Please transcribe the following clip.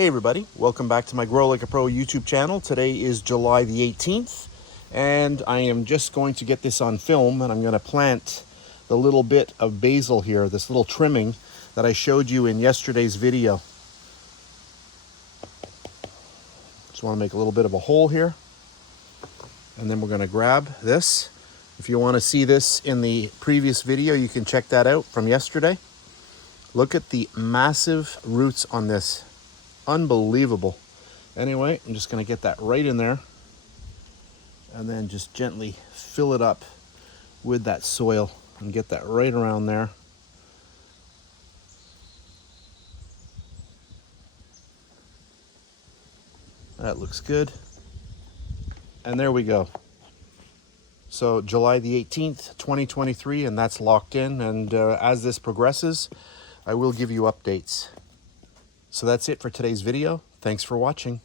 Hey everybody, welcome back to my Grow Like a Pro YouTube channel. Today is July the 18th and I am just going to get this on film, and I'm going to plant the little bit of basil here, this little trimming that I showed you in yesterday's video. Just want to make a little bit of a hole here, and then we're going to grab this. If you want to see this in the previous video, you can check that out from yesterday. Look at the massive roots on this. Unbelievable. Anyway, I'm just going to get that right in there and then just gently fill it up with that soil and get that right around there. That looks good. And there we go. So July the 18th, 2023, and that's locked in. And as this progresses, I will give you updates. So that's it for today's video. Thanks for watching.